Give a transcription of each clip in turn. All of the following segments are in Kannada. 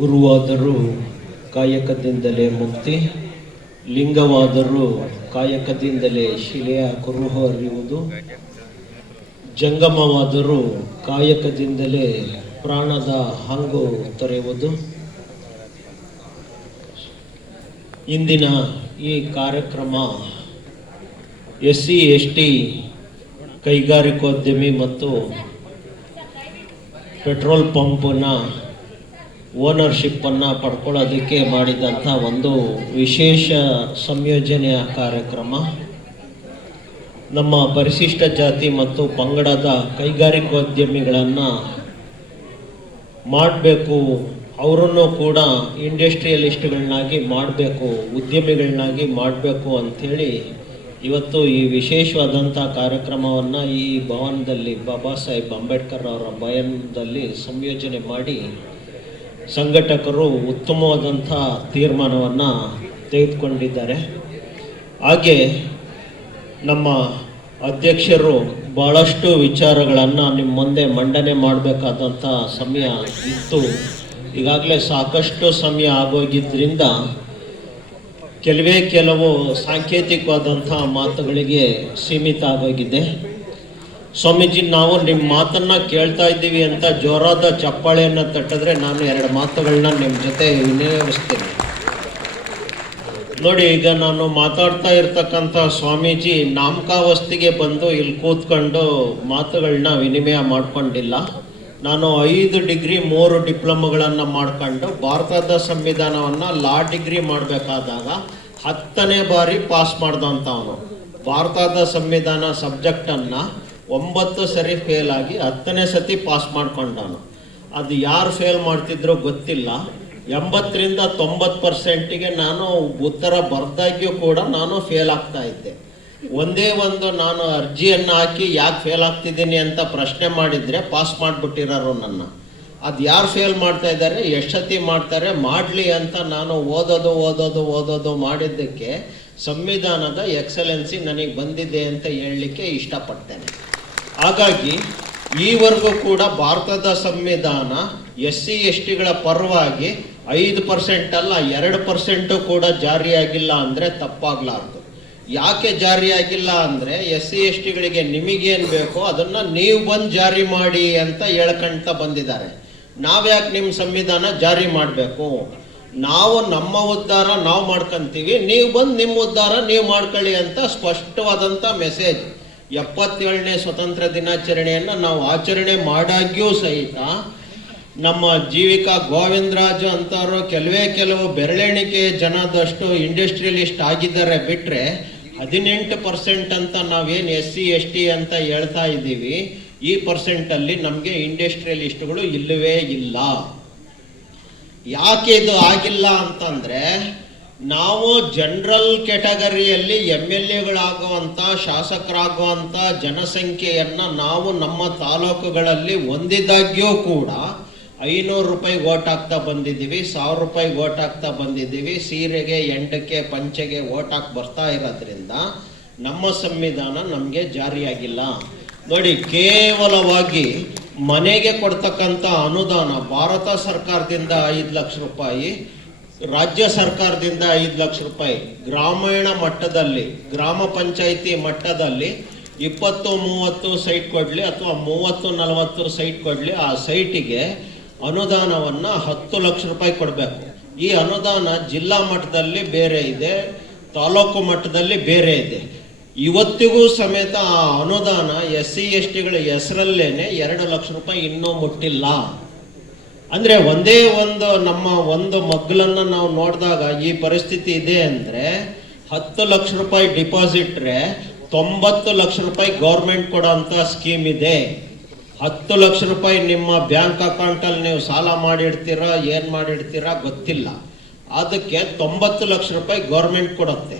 ಗುರುವಾದರೂ ಕಾಯಕದಿಂದಲೇ ಮುಕ್ತಿ, ಲಿಂಗವಾದರೂ ಕಾಯಕದಿಂದಲೇ ಶಿಲೆಯ ಕುರು ಹರಿಯುವುದು, ಜಂಗಮವಾದರೂ ಕಾಯಕದಿಂದಲೇ ಪ್ರಾಣದ ಹಂಗು ತೊರೆಯುವುದು. ಇಂದಿನ ಈ ಕಾರ್ಯಕ್ರಮ ಎಸ್ ಸಿ ಎಸ್ ಟಿ ಕೈಗಾರಿಕೋದ್ಯಮಿ ಮತ್ತು ಪೆಟ್ರೋಲ್ ಪಂಪನ ಓನರ್ಶಿಪ್ಪನ್ನು ಪಡ್ಕೊಳ್ಳೋದಕ್ಕೆ ಮಾಡಿದಂಥ ಒಂದು ವಿಶೇಷ ಸಂಯೋಜನೆಯ ಕಾರ್ಯಕ್ರಮ. ನಮ್ಮ ಪರಿಶಿಷ್ಟ ಜಾತಿ ಮತ್ತು ಪಂಗಡದ ಕೈಗಾರಿಕೋದ್ಯಮಿಗಳನ್ನು ಮಾಡಬೇಕು. ಅವರನ್ನು ಕೂಡ ಇಂಡಸ್ಟ್ರಿಯಲಿಸ್ಟ್ಗಳನ್ನಾಗಿ ಮಾಡಬೇಕು, ಉದ್ಯಮಿಗಳನ್ನಾಗಿ ಮಾಡಬೇಕು ಅಂಥೇಳಿ ಇವತ್ತು ಈ ವಿಶೇಷವಾದಂಥ ಕಾರ್ಯಕ್ರಮವನ್ನು ಈ ಭವನದಲ್ಲಿ ಬಾಬಾ ಸಾಹೇಬ್ ಅಂಬೇಡ್ಕರ್ ಅವರ ಭವನದಲ್ಲಿ ಸಂಯೋಜನೆ ಮಾಡಿ ಸಂಘಟಕರು ಉತ್ತಮವಾದಂಥ ತೀರ್ಮಾನವನ್ನು ತೆಗೆದುಕೊಂಡಿದ್ದಾರೆ. ಹಾಗೆ ನಮ್ಮ ಅಧ್ಯಕ್ಷರು ಭಾಳಷ್ಟು ವಿಚಾರಗಳನ್ನು ನಿಮ್ಮ ಮುಂದೆ ಮಂಡನೆ ಮಾಡಬೇಕಾದಂಥ ಸಮಯ ಇತ್ತು. ಈಗಾಗಲೇ ಸಾಕಷ್ಟು ಸಮಯ ಆಗೋಗಿದ್ದರಿಂದ ಕೆಲವೇ ಕೆಲವು ಸಾಂಕೇತಿಕವಾದಂಥ ಮಾತುಗಳಿಗೆ ಸೀಮಿತ ಆಗೋಗಿದೆ. ಸ್ವಾಮೀಜಿ, ನಾವು ನಿಮ್ಮ ಮಾತನ್ನ ಕೇಳ್ತಾ ಇದ್ದೀವಿ ಅಂತ ಜೋರಾದ ಚಪ್ಪಾಳೆಯನ್ನು ತಟ್ಟಿದ್ರೆ ನಾನು ಎರಡು ಮಾತುಗಳನ್ನ ನಿಮ್ಮ ಜೊತೆ ವಿನಿಯೋಗಿಸ್ತೇನೆ. ನೋಡಿ, ಈಗ ನಾನು ಮಾತಾಡ್ತಾ ಇರ್ತಕ್ಕಂಥ ಸ್ವಾಮೀಜಿ ನಾಮಕಾವಸ್ತಿಗೆ ಬಂದು ಇಲ್ಲಿ ಕೂತ್ಕೊಂಡು ಮಾತುಗಳನ್ನ ವಿನಿಮಯ ಮಾಡ್ಕೊಂಡಿಲ್ಲ. ನಾನು ಐದು ಡಿಗ್ರಿ, ಮೂರು ಡಿಪ್ಲೊಮಗಳನ್ನು ಮಾಡ್ಕೊಂಡು ಭಾರತದ ಸಂವಿಧಾನವನ್ನು ಲಾ ಡಿಗ್ರಿ ಮಾಡಬೇಕಾದಾಗ ಹತ್ತನೇ ಬಾರಿ ಪಾಸ್ ಮಾಡ್ದಂಥವನು. ಭಾರತದ ಸಂವಿಧಾನ ಸಬ್ಜೆಕ್ಟನ್ನು ಒಂಬತ್ತು ಸರಿ ಫೇಲ್ ಆಗಿ ಹತ್ತನೇ ಸತಿ ಪಾಸ್ ಮಾಡ್ಕೊಂಡವನು ಅದು ಯಾರು ಫೇಲ್ ಮಾಡ್ತಿದ್ರೋ ಗೊತ್ತಿಲ್ಲ. ಎಂಬತ್ತರಿಂದ ತೊಂಬತ್ತು ಪರ್ಸೆಂಟಿಗೆ ನಾನು ಉತ್ತರ ಬರ್ದಾಗ್ಯೂ ಕೂಡ ನಾನು ಫೇಲ್ ಆಗ್ತಾ ಇದ್ದೆ. ಒಂದೇ ಒಂದು ನಾನು ಅರ್ಜಿಯನ್ನು ಹಾಕಿ ಯಾಕೆ ಫೇಲ್ ಆಗ್ತಿದ್ದೀನಿ ಅಂತ ಪ್ರಶ್ನೆ ಮಾಡಿದರೆ ಪಾಸ್ ಮಾಡಿಬಿಟ್ಟಿರೋರು ನನ್ನ. ಅದು ಯಾರು ಫೇಲ್ ಮಾಡ್ತಾ ಇದ್ದಾರೆ? ಎಷ್ಟು ಸತಿ ಮಾಡ್ತಾರೆ, ಮಾಡಲಿ ಅಂತ ನಾನು ಓದೋದು ಓದೋದು ಓದೋದು ಮಾಡಿದ್ದಕ್ಕೆ ಸಂವಿಧಾನದ ಎಕ್ಸಲೆನ್ಸಿ ನನಗೆ ಬಂದಿದೆ ಅಂತ ಹೇಳಲಿಕ್ಕೆ ಇಷ್ಟಪಡ್ತೇನೆ. ಹಾಗಾಗಿ ಈವರೆಗೂ ಕೂಡ ಭಾರತದ ಸಂವಿಧಾನ ಎಸ್ ಸಿ ಎಸ್ ಟಿಗಳ ಪರವಾಗಿ ಐದು ಪರ್ಸೆಂಟ್ ಅಲ್ಲ, ಎರಡು ಪರ್ಸೆಂಟು ಕೂಡ ಜಾರಿಯಾಗಿಲ್ಲ ಅಂದರೆ ತಪ್ಪಾಗಲಾರ್ದು. ಯಾಕೆ ಜಾರಿಯಾಗಿಲ್ಲ ಅಂದರೆ ಎಸ್ ಸಿ ಎಸ್ ಟಿಗಳಿಗೆ ನಿಮಗೇನು ಬೇಕೋ ಅದನ್ನು ನೀವು ಬಂದು ಜಾರಿ ಮಾಡಿ ಅಂತ ಹೇಳ್ಕೊಂತ ಬಂದಿದ್ದಾರೆ. ನಾವ್ಯಾಕೆ ನಿಮ್ಮ ಸಂವಿಧಾನ ಜಾರಿ ಮಾಡಬೇಕು? ನಾವು ನಮ್ಮ ಉದ್ಧಾರ ನಾವು ಮಾಡ್ಕೊಂತೀವಿ, ನೀವು ಬಂದು ನಿಮ್ಮ ಉದ್ಧಾರ ನೀವು ಮಾಡ್ಕೊಳ್ಳಿ ಅಂತ ಸ್ಪಷ್ಟವಾದಂಥ ಮೆಸೇಜ್ ಎಪ್ಪತ್ತೇಳನೇ ಸ್ವತಂತ್ರ ದಿನಾಚರಣೆಯನ್ನು ನಾವು ಆಚರಣೆ ಮಾಡಾಗ್ಯೂ ಸಹಿತ ನಮ್ಮ ಜೀವಿಕಾ ಗೋವಿಂದರಾಜು ಅಂತವರು ಕೆಲವೇ ಕೆಲವು ಬೆರಳೆಣಿಕೆ ಜನದಷ್ಟು ಇಂಡಸ್ಟ್ರಿಯಲಿಸ್ಟ್ ಆಗಿದ್ದಾರೆ ಬಿಟ್ಟರೆ ಹದಿನೆಂಟು ಪರ್ಸೆಂಟ್ ಅಂತ ನಾವೇನು ಎಸ್ ಸಿ ಎಸ್ ಟಿ ಅಂತ ಹೇಳ್ತಾ ಇದ್ದೀವಿ. ಈ ಪರ್ಸೆಂಟಲ್ಲಿ ನಮಗೆ ಇಂಡಸ್ಟ್ರಿಯಲಿಸ್ಟ್ಗಳು ಇಲ್ಲವೇ ಇಲ್ಲ. ಯಾಕೆ ಇದು ಆಗಿಲ್ಲ ಅಂತಂದ್ರೆ ನಾವು ಜನರಲ್ ಕ್ಯಾಟಗರಿಯಲ್ಲಿ ಎಂ ಎಲ್ ಎಗಳಾಗುವಂಥ ಶಾಸಕರಾಗುವಂಥ ಜನಸಂಖ್ಯೆಯನ್ನು ನಾವು ನಮ್ಮ ತಾಲೂಕುಗಳಲ್ಲಿ ಹೊಂದಿದಾಗ್ಯೂ ಕೂಡ ಐನೂರು ರೂಪಾಯಿ ಓಟ್ ಹಾಕ್ತಾ ಬಂದಿದ್ದೀವಿ, ಸಾವಿರ ರೂಪಾಯಿ ಓಟ್ ಹಾಕ್ತಾ ಬಂದಿದ್ದೀವಿ, ಸೀರೆಗೆ ಎಂಡಕ್ಕೆ ಪಂಚೆಗೆ ಓಟ್ ಹಾಕಿ ಬರ್ತಾ ಇರೋದ್ರಿಂದ ನಮ್ಮ ಸಂವಿಧಾನ ನಮಗೆ ಜಾರಿಯಾಗಿಲ್ಲ. ನೋಡಿ, ಕೇವಲವಾಗಿ ಮನೆಗೆ ಕೊಡ್ತಕ್ಕಂಥ ಅನುದಾನ ಭಾರತ ಸರ್ಕಾರದಿಂದ ಐದು ಲಕ್ಷ ರೂಪಾಯಿ ರಾಜ್ಯ ಸರ್ಕಾರದಿಂದ ಐದು ಲಕ್ಷ ರೂಪಾಯಿ. ಗ್ರಾಮೀಣ ಮಟ್ಟದಲ್ಲಿ, ಗ್ರಾಮ ಪಂಚಾಯಿತಿ ಮಟ್ಟದಲ್ಲಿ ಇಪ್ಪತ್ತು, ಮೂವತ್ತು ಸೈಟ್ ಕೊಡಲಿ ಅಥವಾ ಮೂವತ್ತು, ನಲವತ್ತು ಸೈಟ್ ಕೊಡಲಿ ಆ ಸೈಟಿಗೆ ಅನುದಾನವನ್ನು ಹತ್ತು ಲಕ್ಷ ರೂಪಾಯಿ ಕೊಡಬೇಕು. ಈ ಅನುದಾನ ಜಿಲ್ಲಾ ಮಟ್ಟದಲ್ಲಿ ಬೇರೆ ಇದೆ, ತಾಲೂಕು ಮಟ್ಟದಲ್ಲಿ ಬೇರೆ ಇದೆ. ಇವತ್ತಿಗೂ ಸಮೇತ ಆ ಅನುದಾನ ಎಸ್ ಸಿ ಎಸ್ ಟಿಗಳ ಹೆಸರಲ್ಲೇನೆ ಎರಡು ಲಕ್ಷ ರೂಪಾಯಿ ಇನ್ನೂ ಮುಟ್ಟಿಲ್ಲ. ಅಂದ್ರೆ ಒಂದೇ ಒಂದು ನಮ್ಮ ಒಂದು ಮಗ್ಲನ್ನ ನಾವು ನೋಡಿದಾಗ ಈ ಪರಿಸ್ಥಿತಿ ಇದೆ ಅಂದ್ರೆ ಹತ್ತು ಲಕ್ಷ ರೂಪಾಯಿ ಡಿಪಾಸಿಟ್ರೆ ತೊಂಬತ್ತು ಲಕ್ಷ ರೂಪಾಯಿ ಗೌರ್ಮೆಂಟ್ ಕೊಡೋಂಥ ಸ್ಕೀಮ್ ಇದೆ. ಹತ್ತು ಲಕ್ಷ ರೂಪಾಯಿ ನಿಮ್ಮ ಬ್ಯಾಂಕ್ ಅಕೌಂಟಲ್ಲಿ ನೀವು ಸಾಲ ಮಾಡಿಡ್ತೀರಾ, ಏನು ಮಾಡಿಡ್ತೀರಾ ಗೊತ್ತಿಲ್ಲ. ಅದಕ್ಕೆ ತೊಂಬತ್ತು ಲಕ್ಷ ರೂಪಾಯಿ ಗೌರ್ಮೆಂಟ್ ಕೊಡುತ್ತೆ.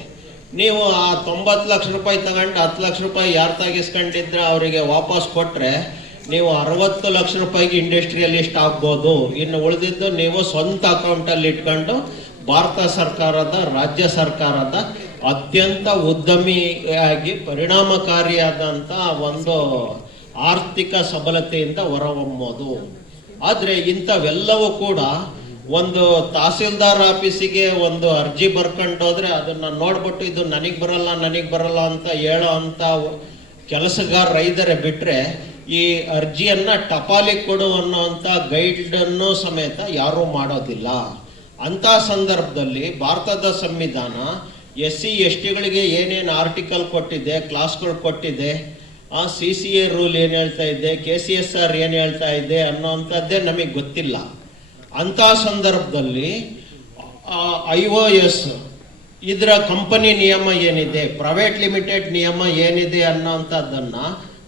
ನೀವು ಆ ತೊಂಬತ್ತು ಲಕ್ಷ ರೂಪಾಯಿ ತಗೊಂಡು ಹತ್ತು ಲಕ್ಷ ರೂಪಾಯಿ ಯಾರು ತೆಗಿಸ್ಕೊಂಡಿದ್ರೆ, ಅವರಿಗೆ ವಾಪಸ್ ಕೊಟ್ಟರೆ ನೀವು ಅರವತ್ತು ಲಕ್ಷ ರೂಪಾಯಿಗೆ ಇಂಡಸ್ಟ್ರಿಯಲಿಸ್ಟ್ ಆಗ್ಬೋದು. ಇನ್ನು ಉಳಿದಿದ್ದು ನೀವು ಸ್ವಂತ ಅಕೌಂಟಲ್ಲಿ ಇಟ್ಕೊಂಡು ಭಾರತ ಸರ್ಕಾರದ, ರಾಜ್ಯ ಸರ್ಕಾರದ ಅತ್ಯಂತ ಉದ್ಯಮಿಯಾಗಿ ಪರಿಣಾಮಕಾರಿಯಾದಂಥ ಒಂದು ಆರ್ಥಿಕ ಸಬಲತೆಯಿಂದ ಹೊರಹೊಮ್ಮೋದು ಆದರೆ ಇಂಥವೆಲ್ಲವೂ ಕೂಡ ಒಂದು ತಹಸೀಲ್ದಾರ್ ಆಫೀಸಿಗೆ ಒಂದು ಅರ್ಜಿ ಬರ್ಕೊಂಡು ಹೋದ್ರೆ ಅದನ್ನ ನೋಡ್ಬಿಟ್ಟು ಇದು ನನಗೆ ಬರಲ್ಲ ನನಗೆ ಬರಲ್ಲ ಅಂತ ಹೇಳೋ ಅಂತ ಕೆಲಸಗಾರರ ಇದ್ದರೆ ಬಿಟ್ರೆ ಈ ಅರ್ಜಿಯನ್ನ ಟಪಾಲಿ ಕೊಡು ಅನ್ನೋಂಥ ಅನ್ನು ಸಮೇತ ಯಾರೂ ಮಾಡೋದಿಲ್ಲ. ಅಂತ ಸಂದರ್ಭದಲ್ಲಿ ಭಾರತದ ಸಂವಿಧಾನ ಎಸ್ ಸಿ ಎಸ್ ಟಿಗಳಿಗೆ ಏನೇನು ಆರ್ಟಿಕಲ್ ಕೊಟ್ಟಿದೆ ಕ್ಲಾಸ್ಗಳು ಕೊಟ್ಟಿದೆ, ಆ ಸಿ ಸಿ ಎ ರೂಲ್ ಏನು ಹೇಳ್ತಾ ಇದೆ ಕೆ ಸಿ ಎಸ್ ಆರ್ ಏನು ಹೇಳ್ತಾ ಇದೆ ಅನ್ನೋವಂಥದ್ದೇ ನಮಗೆ ಗೊತ್ತಿಲ್ಲ. ಅಂಥ ಸಂದರ್ಭದಲ್ಲಿ ಐ ಒ ಎಸ್ ಇದರ ಕಂಪನಿ ನಿಯಮ ಏನಿದೆ ಪ್ರೈವೇಟ್ ಲಿಮಿಟೆಡ್ ನಿಯಮ ಏನಿದೆ ಅನ್ನೋಂಥದ್ದನ್ನ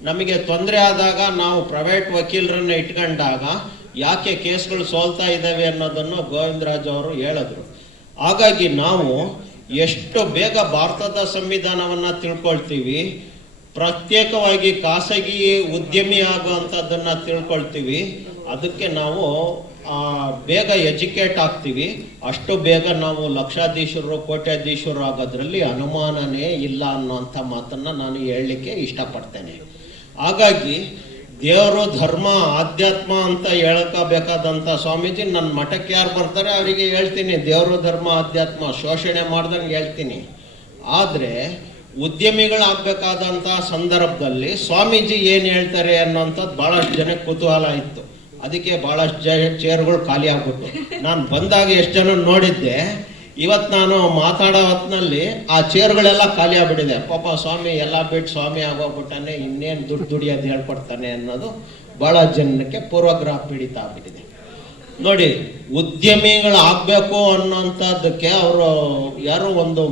ನಮಗೆ ತೊಂದರೆ ಆದಾಗ ನಾವು ಪ್ರೈವೇಟ್ ವಕೀಲರನ್ನ ಇಟ್ಕೊಂಡಾಗ ಯಾಕೆ ಕೇಸ್ಗಳು ಸೋಲ್ತಾ ಇದ್ದಾವೆ ಅನ್ನೋದನ್ನು ಗೋವಿಂದರಾಜ್ ಅವರು ಹೇಳಿದ್ರು. ಹಾಗಾಗಿ ನಾವು ಎಷ್ಟು ಬೇಗ ಭಾರತದ ಸಂವಿಧಾನವನ್ನ ತಿಳ್ಕೊಳ್ತೀವಿ, ಪ್ರತ್ಯೇಕವಾಗಿ ಖಾಸಗಿ ಉದ್ಯಮಿ ಆಗುವಂಥದ್ದನ್ನು ತಿಳ್ಕೊಳ್ತೀವಿ, ಅದಕ್ಕೆ ನಾವು ಬೇಗ ಎಜುಕೇಟ್ ಆಗ್ತೀವಿ. ಅಷ್ಟು ಬೇಗ ನಾವು ಲಕ್ಷಾಧೀಶರು, ಕೋಟ್ಯಾಧೀಶರು ಆಗೋದ್ರಲ್ಲಿ ಅನುಮಾನನೇ ಇಲ್ಲ ಅನ್ನೋಂಥ ಮಾತನ್ನ ನಾನು ಹೇಳಲಿಕ್ಕೆ ಇಷ್ಟಪಡ್ತೇನೆ. ಹಾಗಾಗಿ ದೇವರು ಧರ್ಮ, ಆಧ್ಯಾತ್ಮ ಅಂತ ಹೇಳಕಬೇಕಾದಂಥ ಸ್ವಾಮೀಜಿ ನನ್ನ ಮಠಕ್ಕೆ ಯಾರು ಬರ್ತಾರೆ ಅವರಿಗೆ ಹೇಳ್ತೀನಿ. ದೇವರು ಧರ್ಮ, ಆಧ್ಯಾತ್ಮ ಶೋಷಣೆ ಮಾಡ್ದಂಗೆ ಹೇಳ್ತೀನಿ. ಆದರೆ ಉದ್ಯಮಿಗಳಾಗಬೇಕಾದಂಥ ಸಂದರ್ಭದಲ್ಲಿ ಸ್ವಾಮೀಜಿ ಏನು ಹೇಳ್ತಾರೆ ಅನ್ನೋಂಥದ್ದು ಭಾಳಷ್ಟು ಜನಕ್ಕೆ ಕುತೂಹಲ ಇತ್ತು. ಅದಕ್ಕೆ ಭಾಳಷ್ಟು ಚೇರ್ಗಳು ಖಾಲಿ ಆಗ್ಬಿಟ್ಟು ನಾನು ಬಂದಾಗ ಎಷ್ಟು ಜನ ನೋಡಿದ್ದೆ ಇವತ್ತು ನಾನು ಮಾತಾಡೋ ಹೊತ್ತಿನಲ್ಲಿ ಆ ಚೇರ್ಗಳೆಲ್ಲ ಖಾಲಿ ಆಗ್ಬಿಟ್ಟಿದೆ. ಪಾಪ ಸ್ವಾಮಿ, ಎಲ್ಲ ಬಿಟ್ಟು ಸ್ವಾಮಿ ಆಗೋಗ್ಬಿಟ್ಟಾನೆ, ಇನ್ನೇನು ದುಡ್ಡು ದುಡಿಯೋದು ಹೇಳ್ಕೊಡ್ತಾನೆ ಅನ್ನೋದು ಭಾಳ ಜನಕ್ಕೆ ಪೂರ್ವಗ್ರಹ ಪೀಡಿತ ಆಗ್ಬಿಟ್ಟಿದೆ. ನೋಡಿ, ಉದ್ಯಮಿಗಳಾಗಬೇಕು ಅನ್ನೋಂಥದ್ದಕ್ಕೆ ಅವರು ಯಾರೋ ಒಂದು